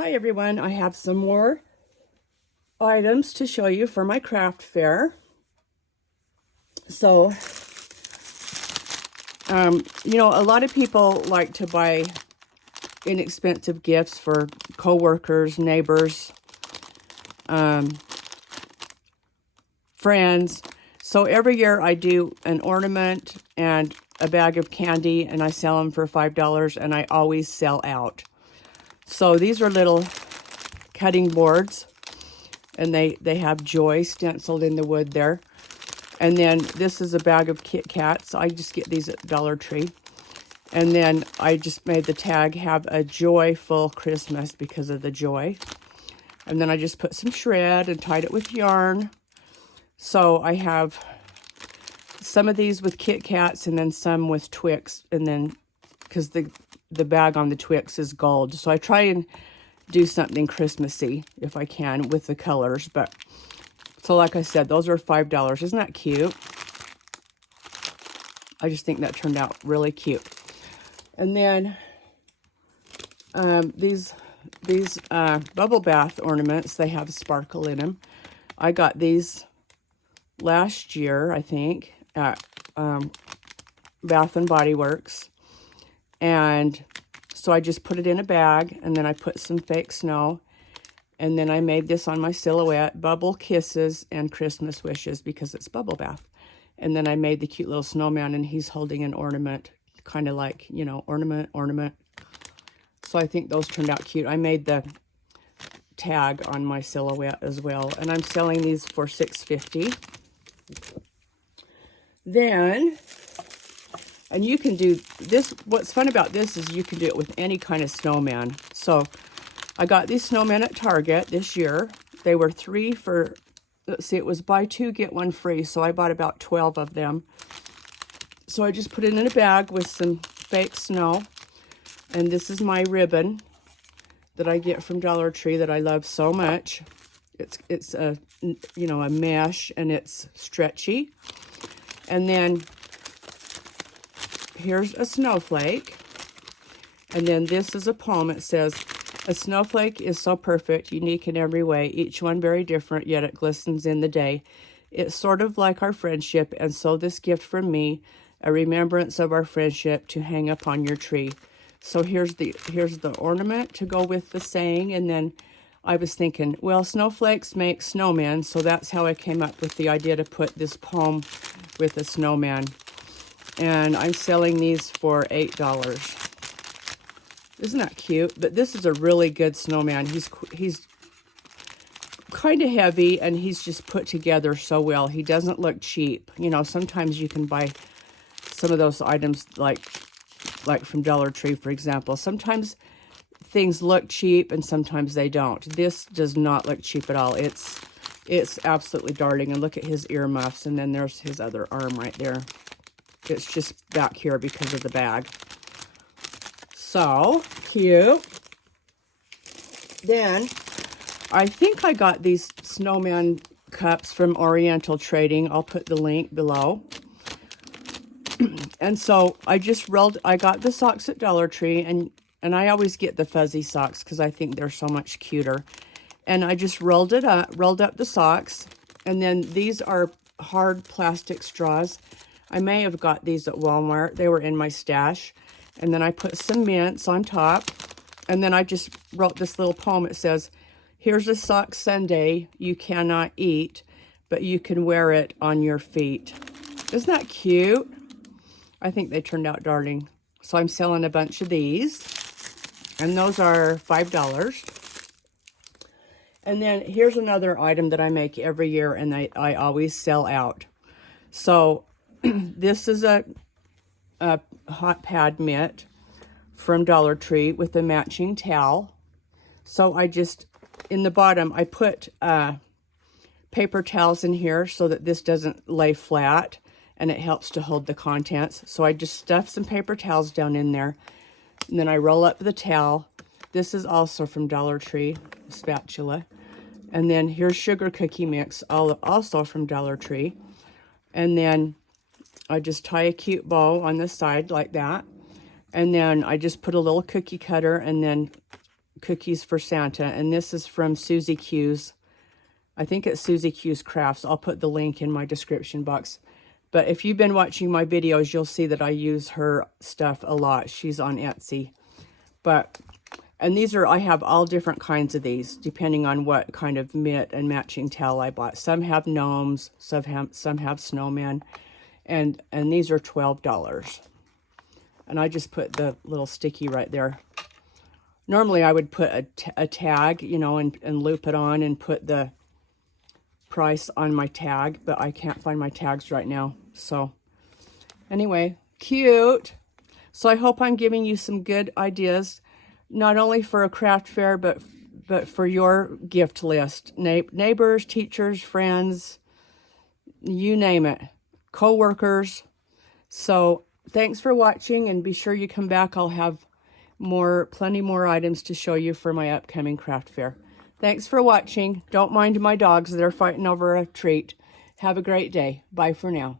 Hi everyone, I have some more items to show you for my craft fair. So, a lot of people like to buy inexpensive gifts for co-workers, neighbors, friends. So every year I do an ornament and a bag of candy and I sell them for $5 and I always sell out. So these are little cutting boards and they have joy stenciled in the wood there. And then this is a bag of Kit Kats. I just get these at Dollar Tree. And then I just made the tag have a joyful Christmas because of the joy. And then I just put some shred and tied it with yarn. So I have some of these with Kit Kats and then some with Twix. And then, because the bag on the Twix is gold. So I try and do something Christmassy if I can with the colors. But, so like I said, those are $5. Isn't that cute? I just think that turned out really cute. And then these bubble bath ornaments, they have sparkle in them. I got these last year, I think, at Bath and Body Works. And so I just put it in a bag, and then I put some fake snow. And then I made this on my silhouette, Bubble Kisses and Christmas Wishes, because it's bubble bath. And then I made the cute little snowman, and he's holding an ornament, kind of like, you know, ornament. So I think those turned out cute. I made the tag on my silhouette as well, and I'm selling these for $6.50. Then, and you can do this, what's fun about this is you can do it with any kind of snowman. So I got these snowmen at Target this year. They were 3 for, let's see, it was buy 2, get 1 free. So I bought about 12 of them. So I just put it in a bag with some fake snow. And this is my ribbon that I get from Dollar Tree that I love so much. It's a, you know, a mesh, and it's stretchy. And then here's a snowflake. And then this is a poem. It says, "A snowflake is so perfect, unique in every way, each one very different, yet it glistens in the day. It's sort of like our friendship, and so this gift from me, a remembrance of our friendship to hang upon your tree." So here's the ornament to go with the saying. And then I was thinking, well, snowflakes make snowmen, so that's how I came up with the idea to put this poem with a snowman. And I'm selling these for $8. Isn't that cute? But this is a really good snowman. He's kind of heavy, and he's just put together so well. He doesn't look cheap. You know, sometimes you can buy some of those items like from Dollar Tree, for example. Sometimes things look cheap and sometimes they don't. This does not look cheap at all. It's absolutely darling. And look at his earmuffs, and then there's his other arm right there. It's just back here because of the bag. So cute. Then I think I got these snowman cups from Oriental Trading. I'll put the link below. And so I got the socks at Dollar Tree, and I always get the fuzzy socks because I think they're so much cuter. And I just rolled up the socks, and then these are hard plastic straws. I may have got these at Walmart. They were in my stash. And then I put some mints on top, and then I just wrote this little poem. It says, "Here's a sock sundae you cannot eat, but you can wear it on your feet." Isn't that cute? I think they turned out darling. So I'm selling a bunch of these, and those are $5. And then here's another item that I make every year, and I always sell out. So this is a hot pad mitt from Dollar Tree with a matching towel. So I just, in the bottom, I put paper towels in here so that this doesn't lay flat, and it helps to hold the contents. So I just stuff some paper towels down in there, and then I roll up the towel. This is also from Dollar Tree, a spatula. And then here's sugar cookie mix, also from Dollar Tree. And then I just tie a cute bow on the side like that. And then I just put a little cookie cutter and then cookies for Santa, and this is from Susie Q's. I think it's SuzieQsCrafts. I'll put the link in my description box. But if you've been watching my videos, you'll see that I use her stuff a lot. She's on Etsy. And these are, I have all different kinds of these, depending on what kind of mitt and matching towel I bought. Some have gnomes, some have snowmen, and these are $12. And I just put the little sticky right there. Normally I would put a tag, you know, and loop it on and put the price on my tag, but I can't find my tags right now. So anyway, cute. So I hope I'm giving you some good ideas, not only for a craft fair, but for your gift list. Neighbors, teachers, friends, you name it, co-workers. So thanks for watching, and be sure you come back. I'll have plenty more items to show you for my upcoming craft fair. Thanks for watching. Don't mind my dogs. They're fighting over a treat. Have a great day. Bye for now.